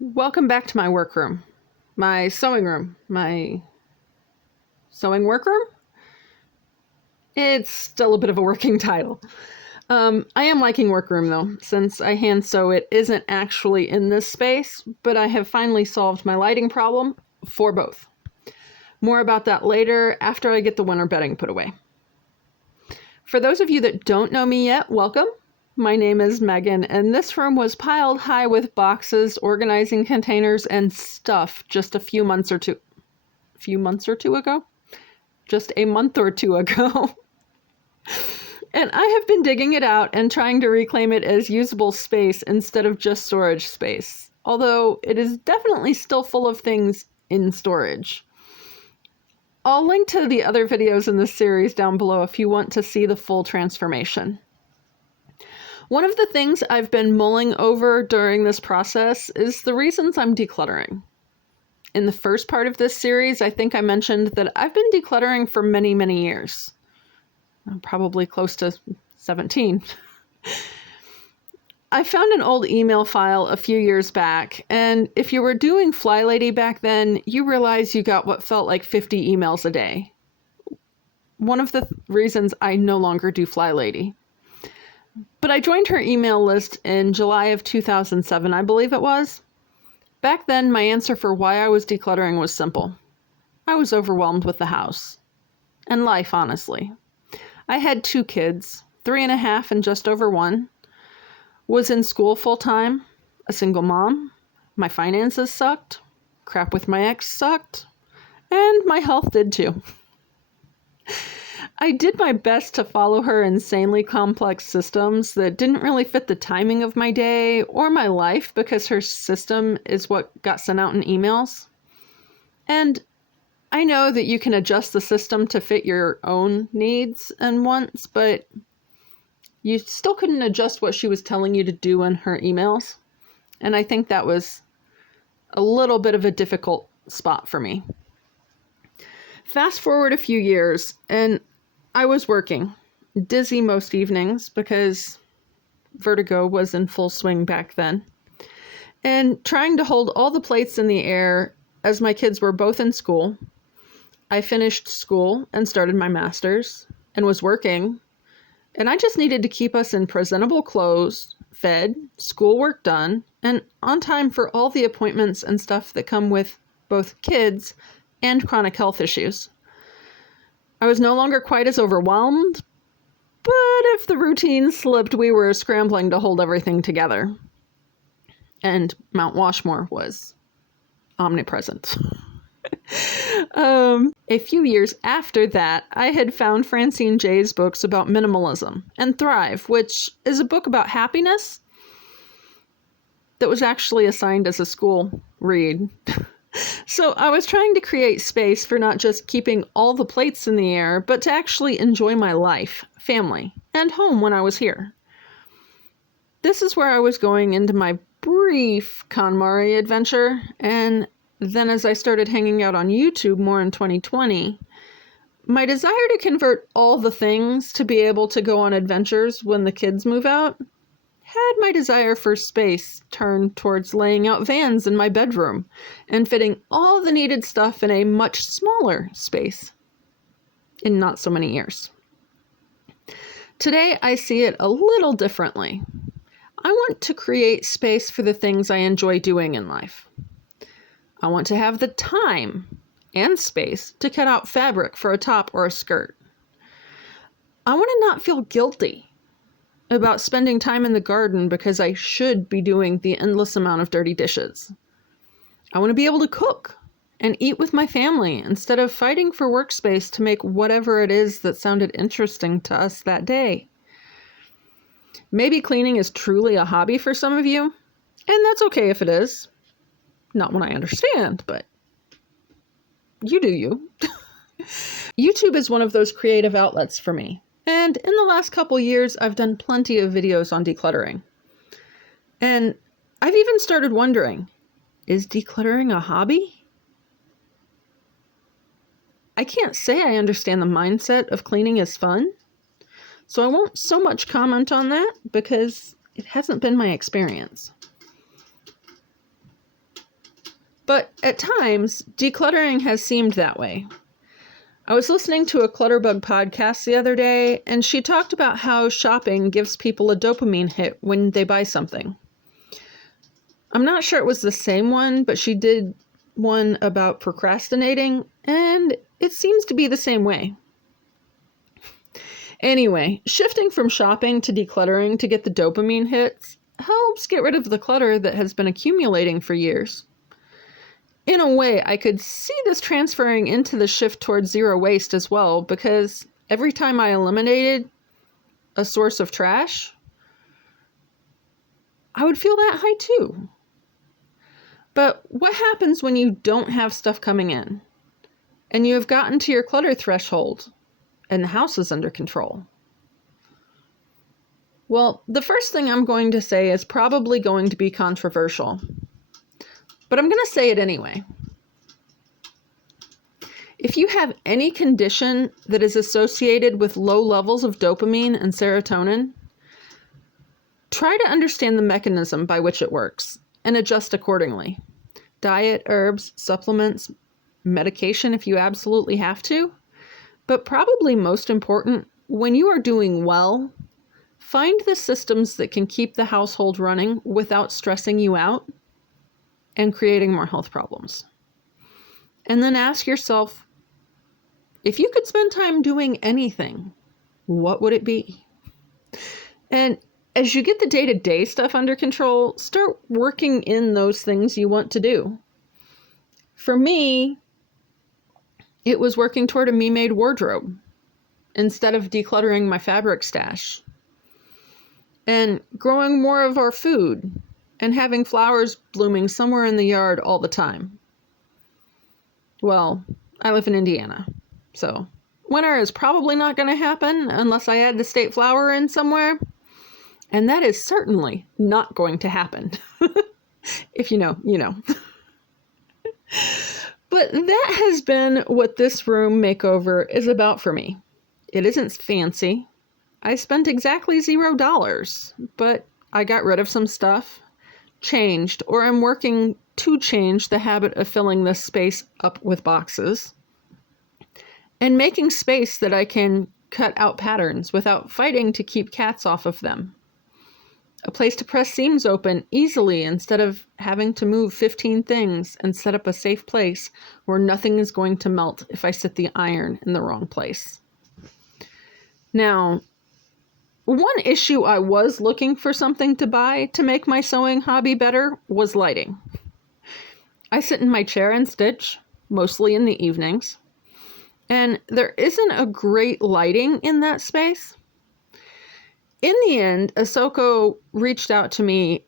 Welcome back to my workroom, my sewing room, my sewing workroom. It's still a bit of a working title. I am liking workroom though, since I hand sew it isn't actually in this space, but I have finally solved my lighting problem for both. More about that later after I get the winter bedding put away. For those of you that don't know me yet, welcome. My name is Megan, and this room was piled high with boxes, organizing containers, and stuff just a month or two ago. And I have been digging it out and trying to reclaim it as usable space instead of just storage space, although it is definitely still full of things in storage. I'll link to the other videos in this series down below if you want to see the full transformation. One of the things I've been mulling over during this process is the reasons I'm decluttering. In the first part of this series, I think I mentioned that I've been decluttering for many, many years. Probably close to 17. I found an old email file a few years back, and if you were doing Fly Lady back then, you realize you got what felt like 50 emails a day. One of the reasons I no longer do Fly Lady. But I joined her email list in July of 2007, I believe it was. Back then, my answer for why I was decluttering was simple. I was overwhelmed with the house. And life, honestly. I had 2 kids, 3.5 and just over 1. Was in school full-time, a single mom. My finances sucked. Crap with my ex sucked. And my health did too. I did my best to follow her insanely complex systems that didn't really fit the timing of my day or my life because her system is what got sent out in emails. And I know that you can adjust the system to fit your own needs and wants, but you still couldn't adjust what she was telling you to do in her emails. And I think that was a little bit of a difficult spot for me. Fast forward a few years, and I was working, dizzy most evenings because vertigo was in full swing back then, and trying to hold all the plates in the air as my kids were both in school. I finished school and started my master's and was working, and I just needed to keep us in presentable clothes, fed, schoolwork done, and on time for all the appointments and stuff that come with both kids and chronic health issues. I was no longer quite as overwhelmed, but if the routine slipped, we were scrambling to hold everything together. And Mount Washmore was omnipresent. A few years after that, I had found Francine Jay's books about minimalism and Thrive, which is a book about happiness that was actually assigned as a school read. So I was trying to create space for not just keeping all the plates in the air, but to actually enjoy my life, family, and home when I was here. This is where I was going into my brief KonMari adventure, and then as I started hanging out on YouTube more in 2020, my desire to convert all the things to be able to go on adventures when the kids move out had my desire for space turned towards laying out vans in my bedroom and fitting all the needed stuff in a much smaller space in not so many years. Today, I see it a little differently. I want to create space for the things I enjoy doing in life. I want to have the time and space to cut out fabric for a top or a skirt. I want to not feel guilty about spending time in the garden because I should be doing the endless amount of dirty dishes. I want to be able to cook and eat with my family instead of fighting for workspace to make whatever it is that sounded interesting to us that day. Maybe cleaning is truly a hobby for some of you, and that's okay if it is. Not when I understand, but you do you. YouTube is one of those creative outlets for me. And in the last couple years, I've done plenty of videos on decluttering. And I've even started wondering, is decluttering a hobby? I can't say I understand the mindset of cleaning as fun, so I won't so much comment on that because it hasn't been my experience. But at times, decluttering has seemed that way. I was listening to a Clutterbug podcast the other day, and she talked about how shopping gives people a dopamine hit when they buy something. I'm not sure it was the same one, but she did one about procrastinating, and it seems to be the same way. Anyway, shifting from shopping to decluttering to get the dopamine hits helps get rid of the clutter that has been accumulating for years. In a way, I could see this transferring into the shift towards zero waste as well, because every time I eliminated a source of trash, I would feel that high too. But what happens when you don't have stuff coming in, and you have gotten to your clutter threshold, and the house is under control? Well, the first thing I'm going to say is probably going to be controversial, but I'm going to say it anyway. If you have any condition that is associated with low levels of dopamine and serotonin, try to understand the mechanism by which it works and adjust accordingly. Diet, herbs, supplements, medication if you absolutely have to. But probably most important, when you are doing well, find the systems that can keep the household running without stressing you out and creating more health problems. And then ask yourself, if you could spend time doing anything, what would it be? And as you get the day-to-day stuff under control, start working in those things you want to do. For me, it was working toward a me-made wardrobe instead of decluttering my fabric stash, and growing more of our food and having flowers blooming somewhere in the yard all the time. Well, I live in Indiana, so winter is probably not going to happen unless I add the state flower in somewhere. And that is certainly not going to happen. If you know, you know. But that has been what this room makeover is about for me. It isn't fancy. I spent exactly $0, but I got rid of some stuff, changed, or am working to change the habit of filling this space up with boxes, and making space that I can cut out patterns without fighting to keep cats off of them. A place to press seams open easily instead of having to move 15 things, and set up a safe place where nothing is going to melt if I set the iron in the wrong place. Now, one issue I was looking for something to buy to make my sewing hobby better was lighting. I sit in my chair and stitch, mostly in the evenings, and there isn't a great lighting in that space. In the end, ASOKO reached out to me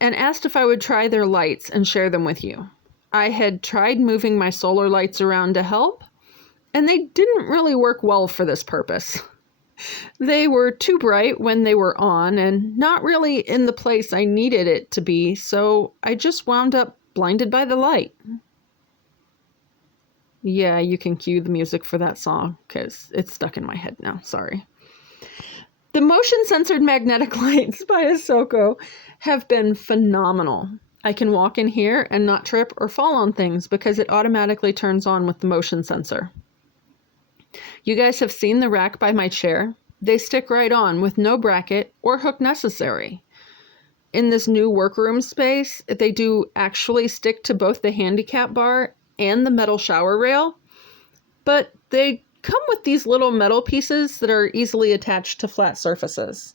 and asked if I would try their lights and share them with you. I had tried moving my solar lights around to help, and they didn't really work well for this purpose. They were too bright when they were on and not really in the place I needed it to be, so I just wound up blinded by the light. Yeah, you can cue the music for that song because it's stuck in my head now, sorry. The motion-censored magnetic lights by ASOKO have been phenomenal. I can walk in here and not trip or fall on things because it automatically turns on with the motion sensor. You guys have seen the rack by my chair. They stick right on with no bracket or hook necessary. In this new workroom space, they do actually stick to both the handicap bar and the metal shower rail, but they come with these little metal pieces that are easily attached to flat surfaces.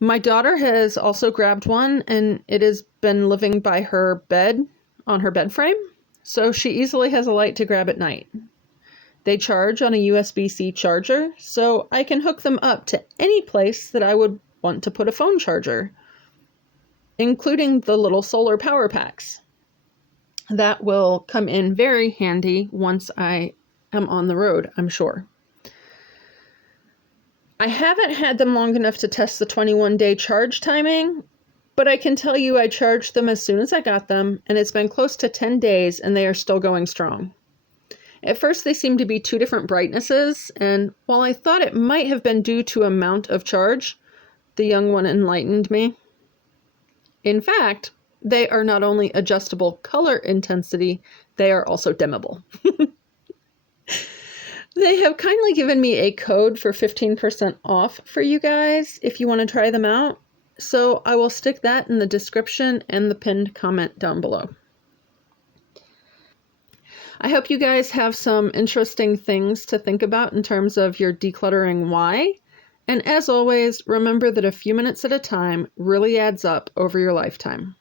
My daughter has also grabbed one, and it has been living by her bed on her bed frame, so she easily has a light to grab at night. They charge on a USB-C charger, so I can hook them up to any place that I would want to put a phone charger, including the little solar power packs. That will come in very handy once I am on the road, I'm sure. I haven't had them long enough to test the 21-day charge timing, but I can tell you I charged them as soon as I got them, and it's been close to 10 days and they are still going strong. At first they seemed to be two different brightnesses, and while I thought it might have been due to amount of charge, the young one enlightened me. In fact, They are not only adjustable color intensity, they are also dimmable. They have kindly given me a code for 15% off for you guys if you want to try them out. So I will stick that in the description and the pinned comment down below. I hope you guys have some interesting things to think about in terms of your decluttering why. And as always, remember that a few minutes at a time really adds up over your lifetime.